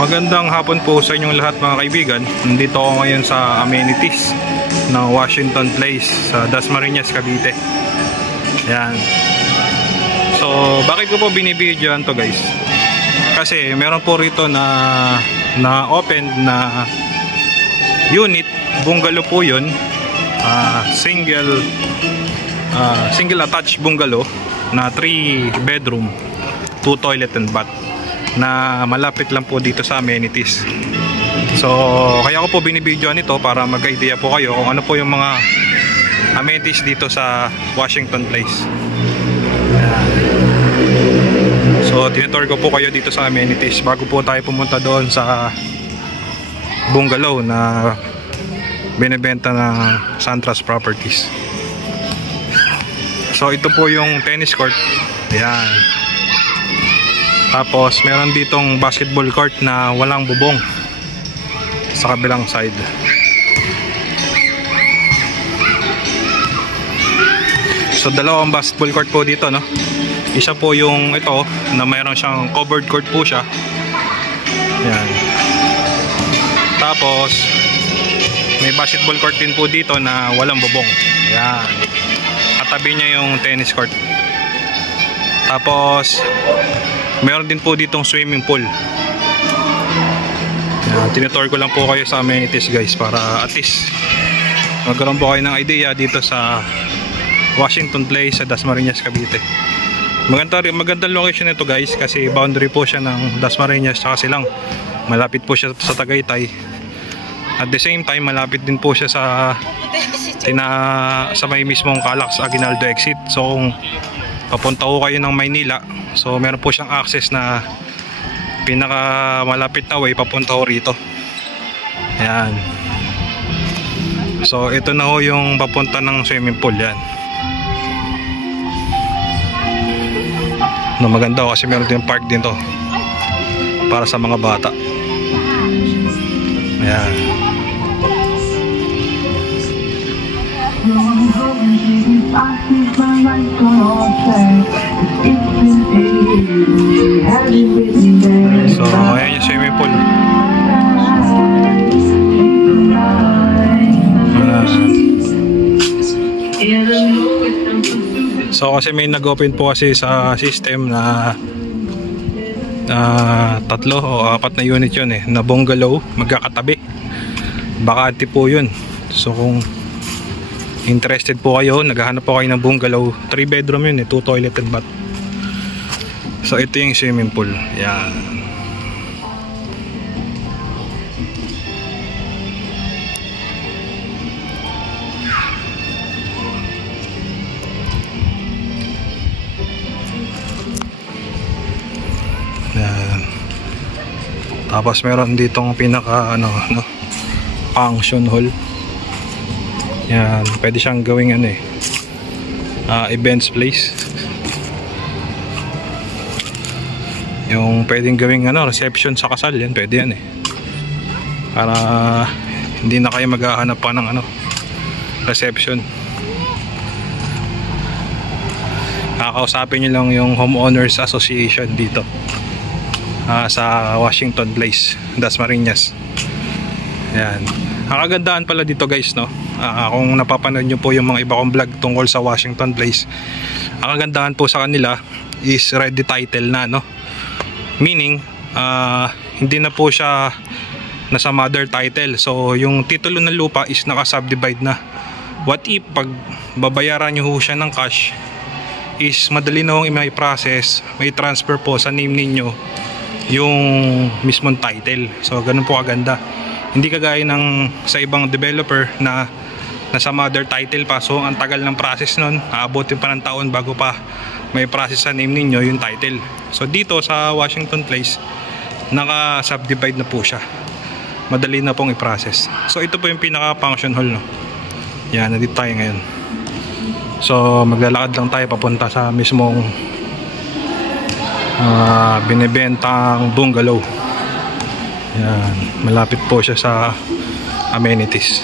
Magandang hapon po sa inyong lahat mga kaibigan. Nandito ako ngayon sa amenities ng Washington Place sa Dasmariñas, Cavite. Yan. So, bakit ko po binibidyoan to guys? Kasi meron po rito na open na unit, bungalow po yun. Single attached bungalow na 3 bedroom, 2 toilet and bath, na malapit lang po dito sa amenities. So kaya ko po binibidyoan ito para mag-idea po kayo kung ano po yung mga amenities dito sa Washington Place. So tinitour ko po kayo dito sa amenities bago po tayo pumunta doon sa bungalow na binibenta ng Santras Properties. So ito po yung tennis court. Ayan. Tapos meron ditong basketball court na walang bubong sa kabilang side. So dalawang basketball court po dito, no? Isa po yung ito na mayroon siyang covered court po siya. Yan. Tapos may basketball court din po dito na walang bubong. Yan. Katabi niya yung tennis court. Tapos meron din po ditong swimming pool. Tinitour ko lang po kayo sa amenities guys para at least magkaroon po kayo ng idea dito sa Washington Place sa Dasmariñas, Cavite. Magandang location nito guys kasi boundary po siya ng Dasmariñas at Silang. Malapit po siya sa Tagaytay. At the same time malapit din po siya sa may mismong Calax Aguinaldo exit. So kung papunta ko kayo ng Maynila, so meron po siyang access na pinaka malapit na way papunta ko rito. Ayan. So ito na ho yung papunta ng swimming pool. Yan. No, maganda ho kasi meron din park din to para sa mga bata. Ayan. So ayan yung swimming pool. So kasi may nag-open po kasi sa system na 3 o 4 na unit yun na bungalow magkakatabi. Bakante po yun. So kung interested po kayo, naghahanap po kayo ng bungalow, 3 bedroom yun 2 toilet and bath. So ito yung swimming pool. Yan. Yan. Tapos meron ditong pinaka function hall. Yan, pwede siyang gawing events place. Yung pwedeng gawing reception sa kasal, yan pwede yan para hindi na kayo maghahanap pa ng reception. Kakausapin nyo lang yung Homeowners Association dito sa Washington Place, Dasmariñas. Yan. Ang kagandahan pala dito guys, kung napapanood nyo po yung mga iba kong vlog tungkol sa Washington Place, ang kagandahan po sa kanila is ready title na, meaning hindi na po siya nasa mother title. So yung titulo ng lupa is naka-subdivide na. What if pag babayaran nyo siya ng cash, is madali na hong i-process, may transfer po sa name ninyo yung mismong title. So ganun po kaganda. Hindi kagaya ng sa ibang developer na nasa mother title pa, so ang tagal ng process nun, aabotin pa ng taon bago pa may process sa name ninyo yung title. So dito sa Washington Place, naka-subdivide na po siya, madali na pong i-process. So ito po yung pinaka function hall, yan, nandito tayo ngayon. So maglalakad lang tayo papunta sa mismong binibentang bungalow. Yan, malapit po siya sa amenities.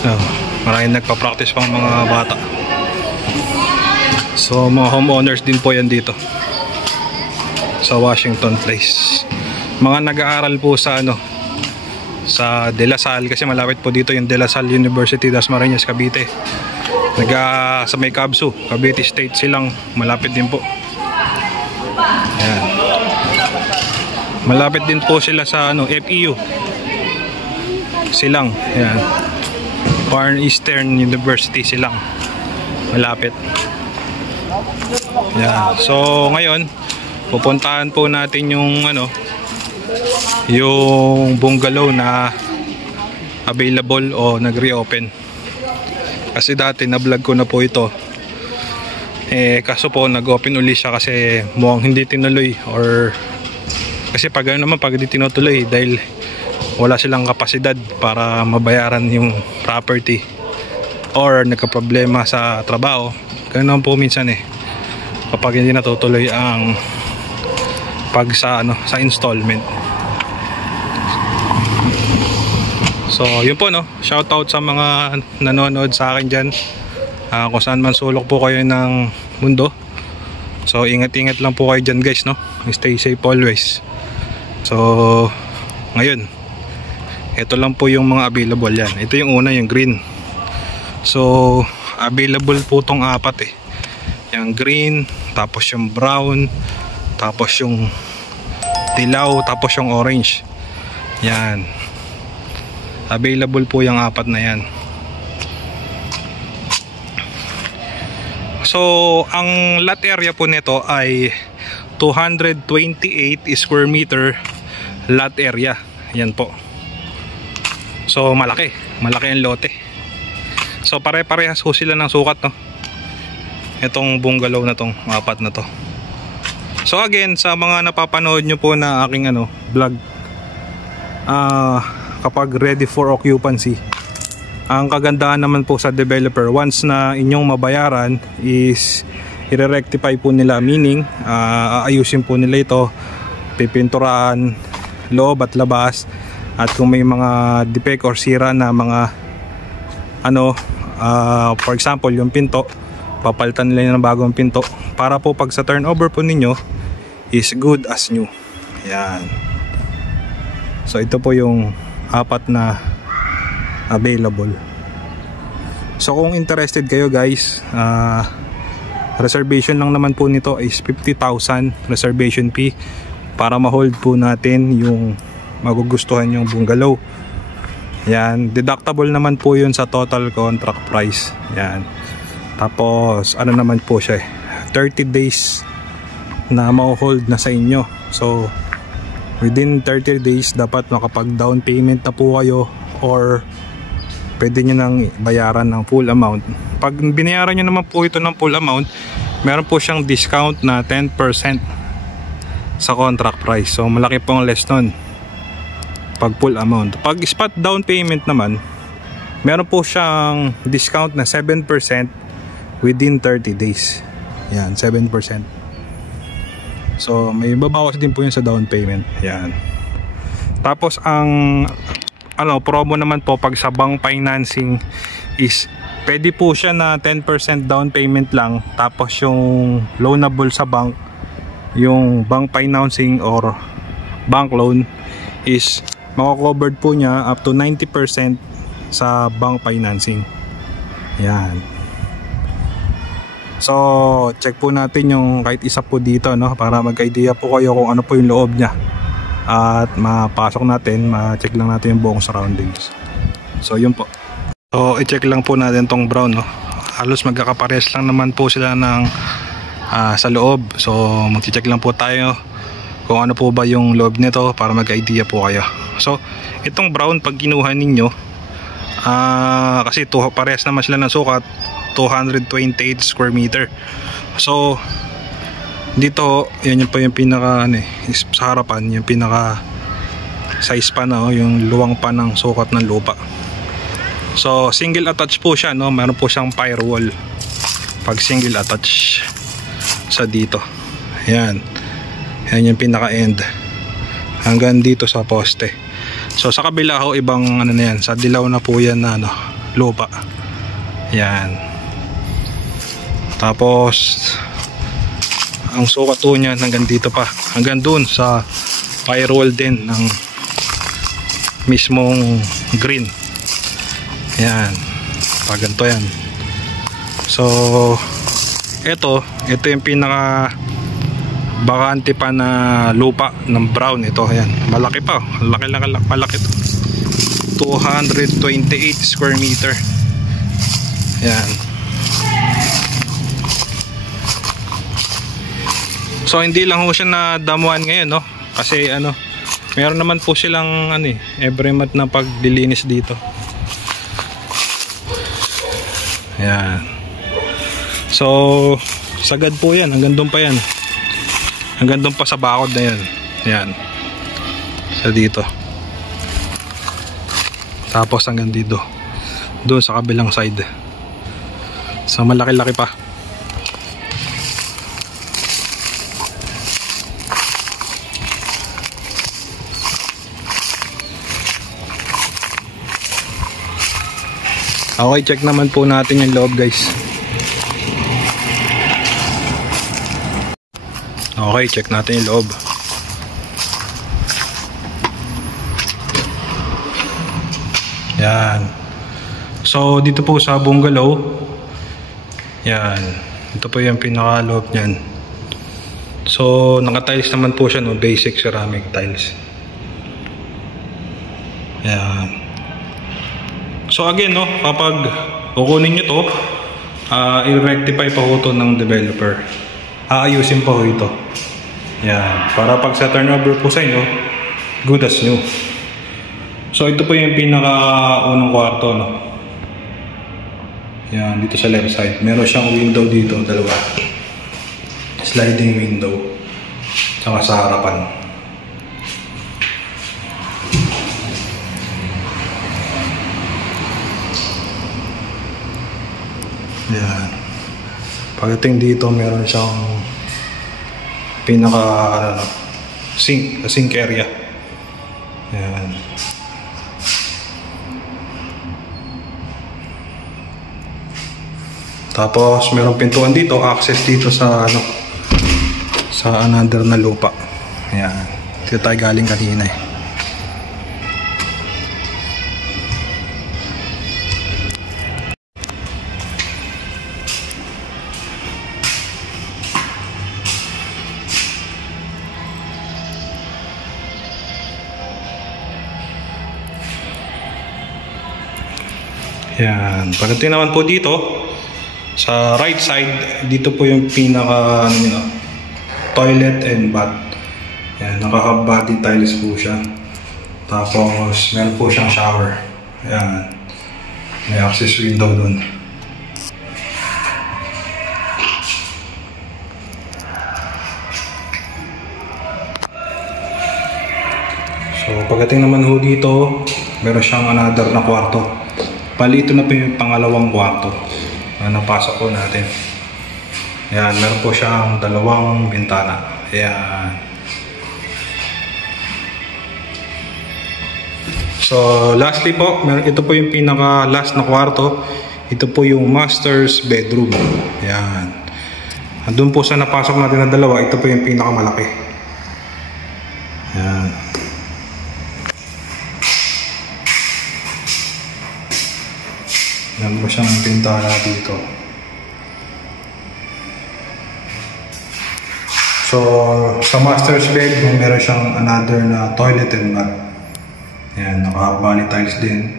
So, maraming nagpa-practice pang mga bata. So mga homeowners din po yan dito sa Washington Place. Mga nag-aaral po sa sa De La Salle, kasi malapit po dito yung De La Salle University, Dasmariñas, Cavite. Sa may Cabsu, Cavite State Silang, malapit din po. Ayan. Malapit din po sila sa FEU Silang. Ayan. Far Eastern University Silang, malapit. Ayan. So ngayon pupuntahan po natin yung yung bungalow na available o nag-reopen. Kasi dati na-vlog ko na po ito. Kaso po nag-open uli siya kasi mukhang hindi tinuloy, or kasi pag hindi tinutuloy dahil wala silang kapasidad para mabayaran yung property or nagka-problema sa trabaho. Ganun po minsan kapag hindi natutuloy ang sa installment. So yun po, shout out sa mga nanonood sa akin dyan, kung saan man sulok po kayo ng mundo. So ingat-ingat lang po kayo dyan guys, stay safe always. So ngayon ito lang po yung mga available yan. Ito yung una, yung green. So available po tong apat yung green, tapos yung brown, tapos yung dilaw, tapos yung orange. Yan, available po yung apat na yan. So ang lot area po nito ay 228 square meter lot area. Yan po. So malaki ang lote. So pare-parehas po sila ng sukat, itong bungalow na tong apat na to. So again, sa mga napapanood nyo po na aking vlog, kapag ready for occupancy, ang kagandahan naman po sa developer, once na inyong mabayaran is i-rectify po nila, meaning aayusin po nila ito, pipinturahan loob at labas, at kung may mga defect or sira na mga for example yung pinto, papalitan nila ng bagong pinto para po pag sa turnover po ninyo is good as new. Yan. So ito po yung apat na available. So kung interested kayo guys, reservation lang naman po nito is 50,000 reservation fee para ma-hold po natin yung magugustuhan yung bungalow. Yan, deductible naman po yun sa total contract price. Yan. Tapos naman po siya 30 days na ma-hold na sa inyo. So within 30 days dapat makapag down payment na po kayo, or pwede nyo nang bayaran ng full amount. Pag binayaran nyo naman po ito ng full amount, meron po siyang discount na 10% sa contract price. So malaki pong less nun pag full amount. Pag spot down payment naman, meron po siyang discount na 7% within 30 days. Yan, 7%. So may babawas din po yun sa down payment. Yan. Tapos ang promo naman po pag sa bank financing is pwede po siya na 10% down payment lang, tapos yung loanable sa bank, yung bank financing or bank loan is mako-covered po niya up to 90% sa bank financing. Yan. So check po natin yung kahit isa po dito, para mag-idea po kayo kung ano po yung loob niya, at mapasok natin, ma-check lang natin yung buong surroundings. So yun po. So i-check lang po natin tong brown, halos magkakapares lang naman po sila ng sa loob. So mag-check lang po tayo kung ano po ba yung loob nito para mag-idea po kayo. So itong brown, pag kinuha ninyo, kasi parehas naman sila ng sukat, 228 square meter. So dito, yan yung pa yung pinaka sa harapan, yung pinaka size pa yung luwang pa ng sukat ng lupa. So single attach po siya, meron po siyang firewall pag single attach. sa dito. Yan. Yan yung pinaka-end. Hanggang dito sa poste. So sa kabila ho, ibang ano na yan. Sa dilaw na po yan na ano, lupa. Yan. Tapos ang sukat po niyan hanggang dito pa. Hanggang dun sa firewall din ng mismong green. Yan. Paganto yan. So ito yung pinaka bakante pa na lupa ng brown. Ito yan, malaki pa, malaki to. 228 square meter. Yan. So hindi lang ho siya na damuhan ngayon, no? Kasi ano, meron naman po silang ano every month na paglilinis dito. Yan. So sagad po yan, hanggang doon pa yan. Hanggang doon pa sa bakod na yan. Yan. Sa dito. Tapos hanggang dito. Doon sa kabilang side. So malaki-laki pa. Okay, check naman po natin yung loob, guys. Okay, check natin yung loob. Yan. So dito po sa bungalow, yan, ito po yung pinaka loob niyan. So naka-tiles naman po siya, no? Basic ceramic tiles. Yan. So again, no, kapag kukunin nyo to, i-rectify pa ho to ng developer. Aayusin pa ho ito. Yan. Para pag sa turnover po sa inyo, good as new. So ito po yung pinaka-unang kwarto, no. Yan, dito sa left side. Meron siyang window dito, dalawa. Sliding window. Tsaka sa harapan. Yan. Pagdating dito, meron siyang pinaka sink area. Yan. Tapos meron pintuan dito, access dito sa ano, sa another na lupa. Yan. Dito tayo galing kanina eh. Yan. Pagdating naman po dito, sa right side, dito po yung pinaka toilet and bath. Yan, naka-body tiles po siya. Tapos meron po siyang shower. Yan. May access window dun. So pagdating naman ho dito, meron siyang another na kwarto. Bali, ito na po yung pangalawang kwarto na napasok po natin. Ayan, meron po siyang dalawang bintana. Ayan. So, lastly po, ito po yung pinaka-last na kwarto. Ito po yung master's bedroom. Ayan. Andun po sa napasok natin na dalawa, ito po yung pinakamalaki. Ayan. Meron po siyang bintana dito. So, sa master's bedroom, meron siyang another na toilet and bath. Ayan, naka-body tiles din.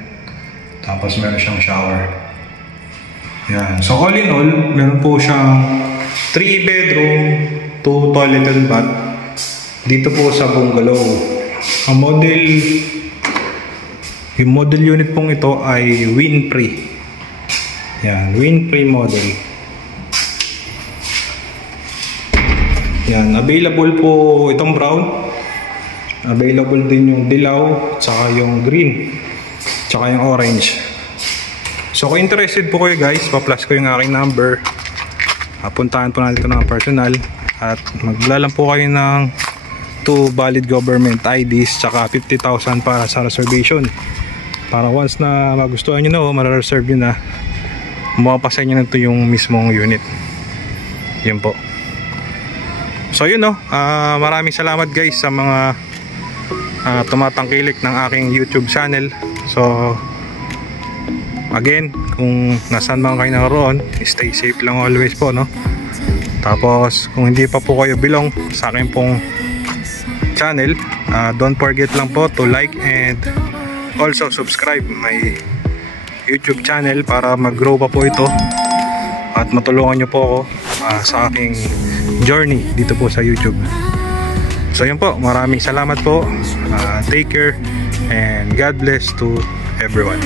Tapos meron siyang shower. Ayan. So, all in all, meron po siyang 3 bedroom, 2 toilet and bath. Dito po sa bungalow. Yung model unit pong ito ay Winfrey. Yan, Winfrey model. Yan, available po itong brown. Available din yung dilaw, tsaka yung green, tsaka yung orange. So kung interested po kayo guys, pa-plus ko yung aking number. puntahan po natin ito ng personal at maglalang po kayo ng 2 valid government IDs tsaka 50,000 para sa reservation, para once na magustuhan nyo na o marareserve nyo na, mapapasa nyo na ito yung mismong unit. Yun po. So yun, no, maraming salamat guys sa mga tumatangkilik ng aking YouTube channel. So again, kung nasaan man kayo naroon, stay safe lang always po, no. Tapos kung hindi pa po kayo belong sa akin pong channel, don't forget lang po to like and also subscribe my YouTube channel para mag-grow pa po ito at matulungan nyo po ako sa aking journey dito po sa YouTube. So yun po, maraming salamat po. Take care and God bless to everyone.